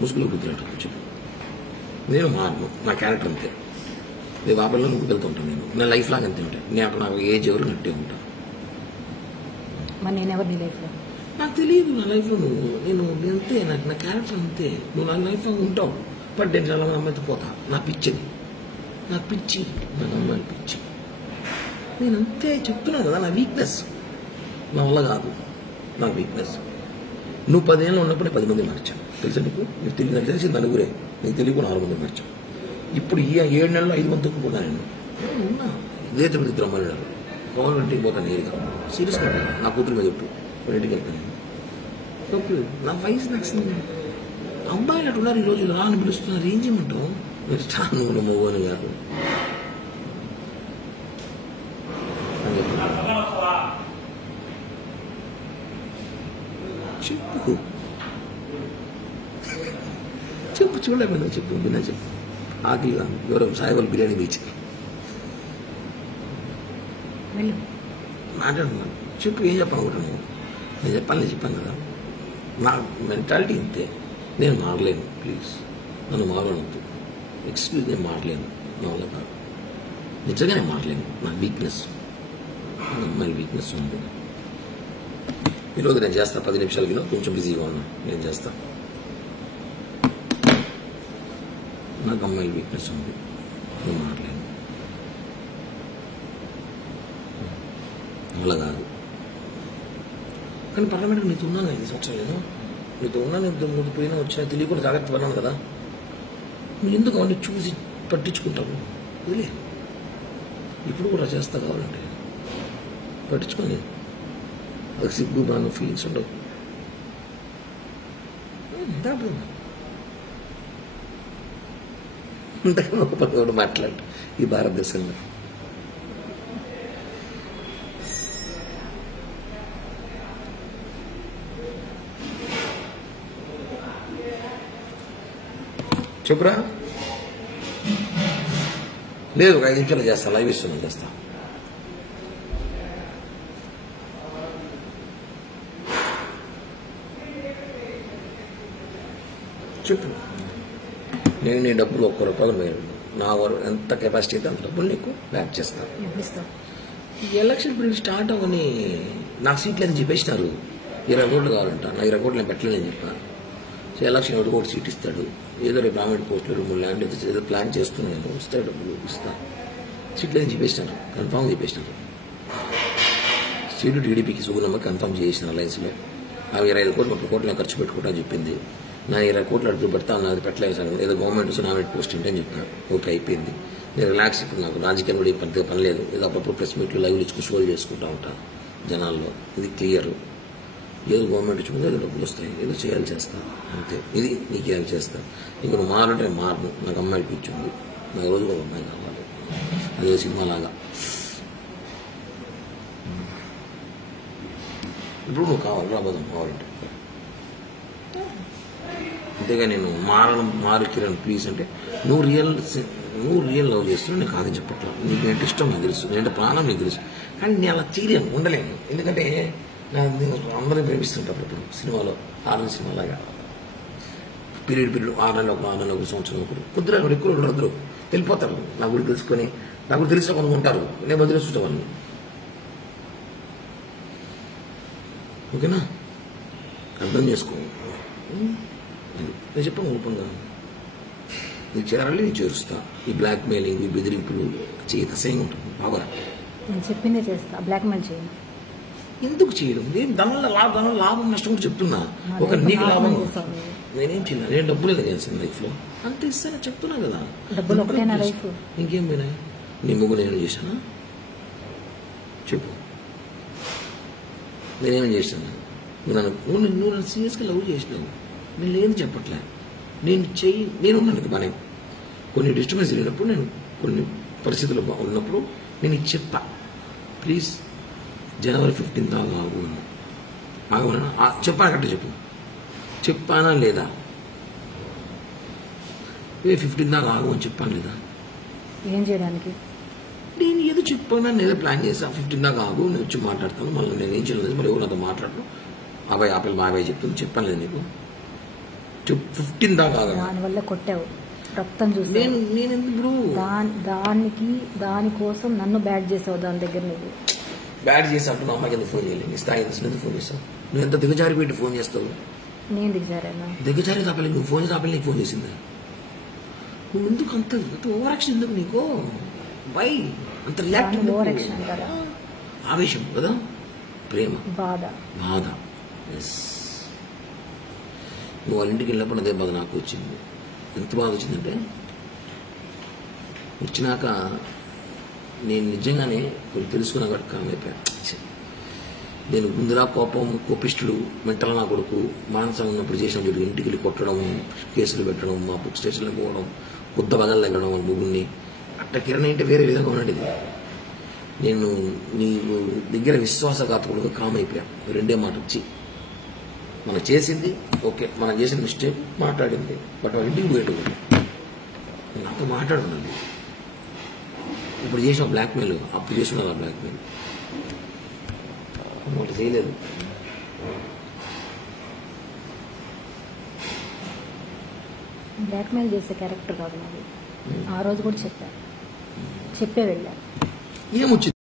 ముసుగులో గుర్తున్నట్టు కూర్చో. నేను మారను, నా క్యారెక్టర్ అంతే. నేను బాబాలో నువ్వు వెళ్తుంటాను. నేను లైఫ్ లాగా అంతే ఉంటాను. నాకు ఏజ్ ఎవరు నట్టే ఉంటాను. నాకు తెలియదు నా లైఫ్లో నేను అంతే. నాకు నా క్యారెక్టర్ అంతే. నువ్వు నా లైఫ్లో ఉంటావు. బట్ నేను చాలా అమ్మాయితో పోతా. నా పిచ్చిది, నాకు పిచ్చి, నాకు అమ్మాయిలు పిచ్చి. నేను అంతే చెప్తున్నాను కదా. నా వీక్నెస్ నా వల్ల కాదు. నా వీక్నెస్. నువ్వు 10 ఏళ్ళు ఉన్నప్పుడే 10 మంది మార్చాను. తెలుసా నీకు? నీకు తెలియదు. తెలిసి నలుగురే, నీకు తెలియకుండా 4 మంది మార్చాను. ఇప్పుడు ఈ 7 నెలల్లో 5 మందికి పోతా నేను. ఉన్నా ఇదే తిరుపతి ఇద్దరు అమ్మాయిలు గవర్నమెంట్కి పోతాను నేరుగా. సీరియస్గా నా కూతురు మీద చెప్పు. ఇంటికి వెళ్తాను. నా వయసు నచ్చింది. అబ్బాయిలు అటు ఉన్నారు. ఈరోజు రాని పిలుస్తున్నారు. ఏం చేయమంటావు? మీరు స్టాండ్ కూడా మోగోని కాదు. చెప్పు చెప్పు చూడలేకపోయినా చెప్పు. విన్నా చెప్పు. ఆకలిగా ఎవరో సాయిబాబు బిర్యానీ బీచ్ మాట్లాడుతున్నాను. చెప్పు. ఏం చెప్పాలనుకుంటున్నాను? నేను చెప్పాను కదా. నా మెంటాలిటీ ఇంతే. నేను మారలేను. ప్లీజ్ నన్ను మారవద్దు. ఎక్స్క్యూజ్, నేను మారలేను. నా వల్ల కాదు. నిజంగా నేను మారలేను. నా వీక్నెస్, నా అమ్మాయి వీక్నెస్ ఉంది. ఈరోజు నేను చేస్తా. 10 నిమిషాలకి కొంచెం బిజీగా ఉన్నా. నేను చేస్తా. నాకు అమ్మాయిల వీక్నెస్ ఉంది. నేను మారలేను. అలా కాదు. కానీ పర్లమెంట్కి నీతో ఉన్నాను 5 సంవత్సరాలు. నీతో ఉన్నాను. ముందు పోయినా వచ్చినా తెలియకుండా జాగ్రత్త పడినాను కదా. నువ్వు ఎందుకు అవన్నీ చూసి పట్టించుకుంటావు? వదిలే. ఇప్పుడు కూడా చేస్తా కావాలంటే. పట్టించుకొని అది సిగ్గు బాగా ఫీలింగ్స్ ఉండవు. ఇంతకన్నా మాట్లాడు ఈ భారతదేశంలో. చెప్పురా. లేదు, ఒక 5 నిమిషాలు చేస్తా. లైవ్ ఇస్తున్నాను, చేస్తా. చెప్పు. నేను నీ డబ్బులు ₹1 నా ఎంత కెపాసిటీ అయితే అంత డబ్బులు నీకు బ్యాక్ చేస్తాను. ఈ ఎలక్షన్ ఇప్పుడు స్టార్ట్ అవ్వని నాకు సీట్లు అని చెప్పేసినారు. 20 కోట్లు కావాలంట. నా 20 కోట్లు నేను పెట్టలేదని చెప్పాను. సో ఎలక్షన్ ఎవరికి ఒకటి సీట్ ఇస్తాడు. ఏదో రేపు గవర్నమెంట్ పోస్టులు 2-3 ల్యాండ్ ఏదో ప్లాన్ చేస్తున్నాను. నేను వస్తాడు, డబ్బులు ఇస్తాను. సీట్లు అని చెప్పేసినారు. కన్ఫామ్ చెప్పేసినారు. సీటు టీడీపీకి సుగుణమ్మ కన్ఫామ్ చేసిన అలయన్స్లో. అవి 25 కోట్లు 30 కోట్లు ఖర్చు పెట్టుకుంటా చెప్పింది. నా 20 కోట్లు అడుగు పెడతా. నాది పెట్టలేదు సార్. ఏదో గవర్నమెంట్ నామినేట్ పోస్ట్ ఉంటే అని చెప్పాను. ఓకే, అయిపోయింది. నేను రిలాక్స్. ఇప్పుడు నాకు రాజకీయం కూడా పెద్దగా పని లేదు. ఏదో అప్పుడప్పుడు ప్రెస్ మీట్లు లైవ్లు ఇచ్చుకుని షోలు చేసుకుంటూ ఉంటాను జనాల్లో. ఇది క్లియర్. ఏదో గవర్నమెంట్ ఇచ్చుకుంటే ఏదో డబ్బులు వస్తాయి. ఏదో చేయాలి, చేస్తా అంతే. ఇది నీకు చేయాలి, చేస్తా. ఇంక నువ్వు మారంటే మారను. నాకు అమ్మాయిలు పిచ్చింది. నాకు రోజు ఒక అమ్మాయి కావాలి. అదే సినిమాలాగా. ఇప్పుడు నువ్వు కావాలి, రాబోదాం కావాలంటే. అంతేగా నేను మారు కిరణ్ ప్లీజ్ అంటే నువ్వు రియల్ లవ్ చేస్తున్నావు. నేను కాదని చెప్పట్లేదు. నీకు ఏంటి ఇష్టం నాకు తెలుసు. నేనంటే ప్రాణం నీకు తెలుసు. కానీ నేను అలా చేయలేను, ఉండలేను. ఎందుకంటే నేను అందరినీ ప్రేమిస్తుంటాను. ఇప్పుడు సినిమాలో ఆర్మీ సినిమాలాగా పీరియడ్ 6 నెలలు 6 నెలలు 1 సంవత్సరం ఒకరు కొద్దిగా ఎక్కువ అందరూ వెళ్ళిపోతారు. నా గుడి తెలుసుకొని నా గుడి తెలిసిన కొంత ఉంటారు. నేను వదిలేస్తుంటా వాళ్ళని. ఓకేనా? అర్థం చేసుకో. నేను చెప్పాను ఓపెన్గా. నీకు చేరాలి, నేను చేరుస్తా. ఈ బ్లాక్ మెయిలింగ్, ఈ బెదిరింపులు చేయదు. అసహ్యంగా ఉంటుంది. బాగా నేను చెప్పిందే చేస్తా. బ్లాక్ మెయిల్ చేయను. ఎందుకు చేయడం? నేను దానివల్ల లాభం నష్టం కూడా చెప్తున్నా. ఒక నీకు లాభం నేనేం చేయలేదు. నేను డబ్బులే చేస్తాను లైఫ్లో. అంత ఇస్తాను చెప్తున్నా కదా. డబ్బులు ఒకటేనా లైఫ్? ఇంకేం పోయినాయి? నీ ముగ్గు నేను చేశానా? చెప్పు. నేనేమేం చేశాను? నువ్వు నన్ను సీరియస్గా లవ్ చేసినావు. నేను లేదు చెప్పట్లే. నేను ఉన్నాను బానే. కొన్ని డిస్టర్బెన్స్ జరిగినప్పుడు, నేను కొన్ని పరిస్థితులు ఉన్నప్పుడు నేను ఇది చెప్పా. ప్లీజ్ జనవరి 15 దాకా ఆగు. ఆగమన్నా చెప్పాను కట్ట చెప్పు. చెప్పానా లేదా? 15 దాకా ఆగు అని చెప్పాను లేదా? ఏం చేయడానికి? నేను ఏదో చెప్పాను. నేను ఏదో ప్లాన్ చేసా. 15 దాకా ఆగు, నేను వచ్చి మాట్లాడతాను. మళ్ళీ నేను ఏం చేయలేదు. మరి ఎవరు నాతో మాట్లాడను. అబ్బాయి ఆపిల్ బాబాయ్ చెప్తుంది చెప్పాను లేదు నీకు 15 దాకా దానివల్ల కొట్టావు, రక్తం చూసి. నేను ఎందుకు బ్రో దానికోసం నన్ను బ్యాడ్ చేసావు దాని దగ్గర. నువ్వు బ్యాడ్ చేసి అంటున్నా అమ్మాయికి ఎందుకు ఫోన్ చేయలేదు? నీ స్థాయి ఎందుకు ఫోన్ చేస్తావు? నువ్వు ఎంత దిగజారి పెట్టి ఫోన్ చేస్తావు? నేను దిగజారేనా? దిగజారి తాపలేదు. నువ్వు ఫోన్ చేసి ఆపిల్ నీకు ఫోన్ చేసిందా? నువ్వు ఎందుకు అంత ఓవర్ యాక్షన్ ఎందుకు నీకు? బై అంత రియాక్ట్ ఓవర్ యాక్షన్ అంటారా? ఆవేశం కదా, ప్రేమ, బాధ. ఎస్. నువ్వు వాళ్ళ ఇంటికి వెళ్ళినప్పుడు అదే బాధ నాకు వచ్చింది. ఎంత బాధ వచ్చిందంటే వచ్చినాక నేను నిజంగానే కొన్ని తెలుసుకున్నా కాబట్టి కామైపోయాను. నేను ముందులా కోపిష్టుడు మెంటల్ నా కొడుకు మానసం ఉన్నప్పుడు చేసిన చూడు, ఇంటికి వెళ్ళి కొట్టడం, కేసులు పెట్టడం, మా బుక్ స్టేషన్లో పోవడం, బుద్ధ బగలు తగ్గడం వాళ్ళ ముగ్గురిని అట్ట కిరణ్ అంటే వేరే విధంగా ఉన్నది. నేను నీ దగ్గర విశ్వాసఘాతకుడుగా కామైపోయాను. రెండే మాట వచ్చి మనం చేసింది ఓకే, మనం చేసిన మిస్టేక్ మాట్లాడింది, బట్ వాళ్ళ ఇంటికి పోయేటప్పుడు నేను నాతో మాట్లాడున్నాను. ఇప్పుడు చేసిన బ్లాక్మెయిల్, అప్పుడు చేసిన బ్లాక్మెయిల్ ఒకటి చేయలేదు. బ్లాక్మెయిల్ చేసే క్యారెక్టర్ కాదు నాది. ఆ రోజు కూడా చెప్పే వెళ్ళా. ఏమొచ్చింది?